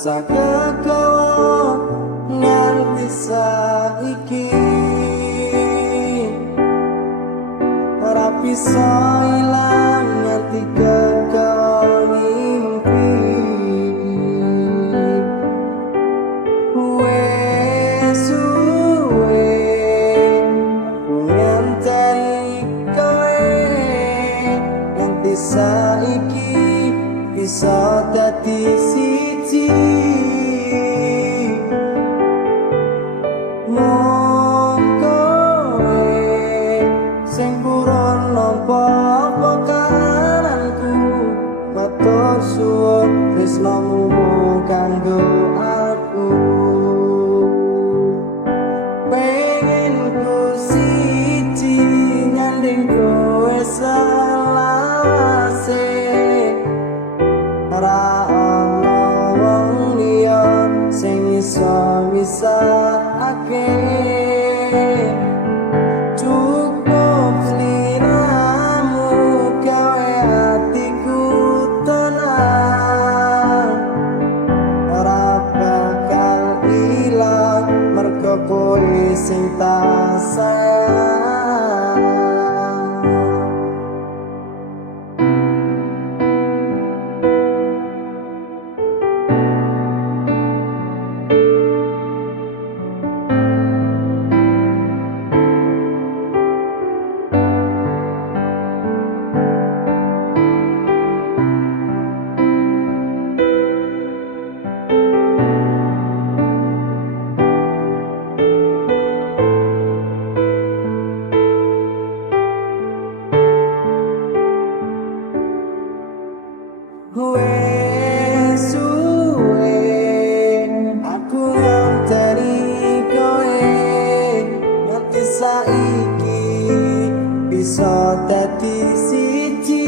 tansah kekawa nganti saiki ora bisa ilang nganti kekawa mimpi wes suwe aku nganteni kowe nganti saiki bisa dadi siji mung kowe sing purun nampa apa karanku matur suwun tresnamu mung kanggo aku pengen ku siji nyanding kowe selawase ora ana wong liya sing iso misahake cukup sliramu gawe atiku tenang ora bakal ilang mergo kowe sing tak sayang. Wes suwe aku nganteni kowe nganti saiki bisa dadi siji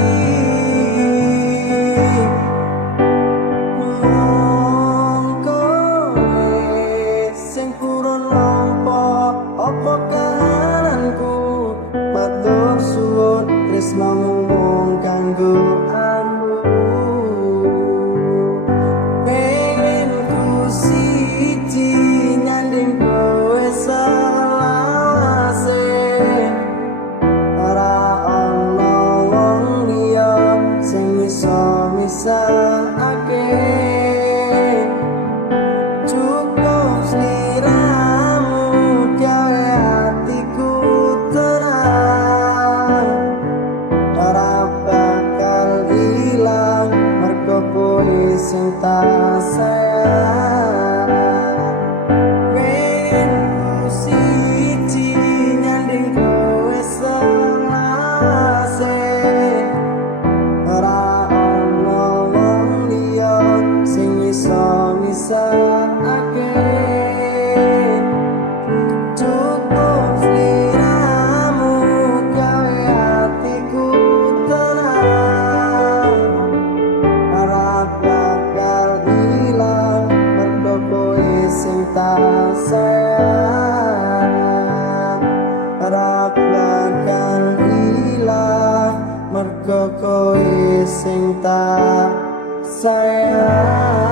mung kowe sing purun nampa apa karanku matur suwun tresnamu mung kanggo aku misahake cukup sliramu gawe atiku tenang ora bakal ilang mergo kowe sing tak sayang pengen ku siji nyanding kowe selawase misahake cukup sliramu gawe atiku tenang ora bakal ilang mergo kowe sing tak sayang ora bakal ilang mergo kowe sing tak sayang.